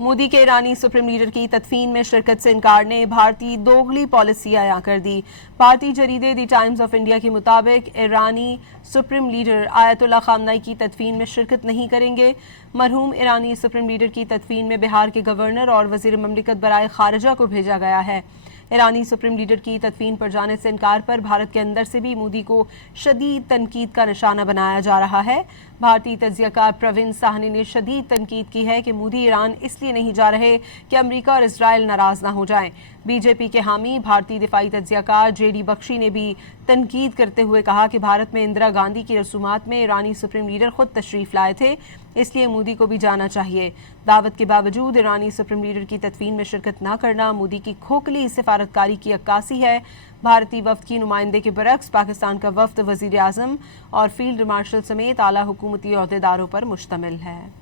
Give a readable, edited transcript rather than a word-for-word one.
मोदी के ईरानी supreme leader की तदफीन में शिरकत से इनकार ने भारतीय दोगली पॉलिसी अयां कर दी। भारतीय जरीदे दी टाइम्स ऑफ इंडिया के मुताबिक ईरानी सुप्रीम लीडर आयतुल्ला खामनाई की तदफीन में शिरकत नहीं करेंगे। मरहूम ईरानी सुप्रीम लीडर की तदफीन में बिहार के गवर्नर और वजीर ममलिकत बराए खारजा को भेजा गया है। ईरानी सुप्रीम लीडर की तदफीन पर जाने से इनकार पर भारत के अंदर से भी मोदी को शदीद तनकीद का निशाना बनाया जा रहा है। भारतीय तज्जियाकार प्रवीण साहनी ने शदीद तनकीद की है कि मोदी ईरान इसलिए नहीं जा रहे कि अमेरिका और इजराइल नाराज ना हो जाएं। बीजेपी के हामी भारतीय दिफाई तज्जियाकार जेडी बख्शी ने भी तनकीद करते हुए कहा कि भारत में इंदिरा गांधी की रसूमात में ईरानी सुप्रीम लीडर खुद तशरीफ लाए थे, इसलिए मोदी को भी जाना चाहिए। दावत के बावजूद ईरानी सुप्रीम लीडर की तदफीन में शिरकत न करना मोदी की खोखली सिफारतकारी की अक्कासी है। भारतीय वफ्द की नुमाइंदे के बरक्स पाकिस्तान का वफ्द वजीर आजम और फील्ड मार्शल समेत आला हुकूमती ओहदेदारों पर मुश्तमिल है।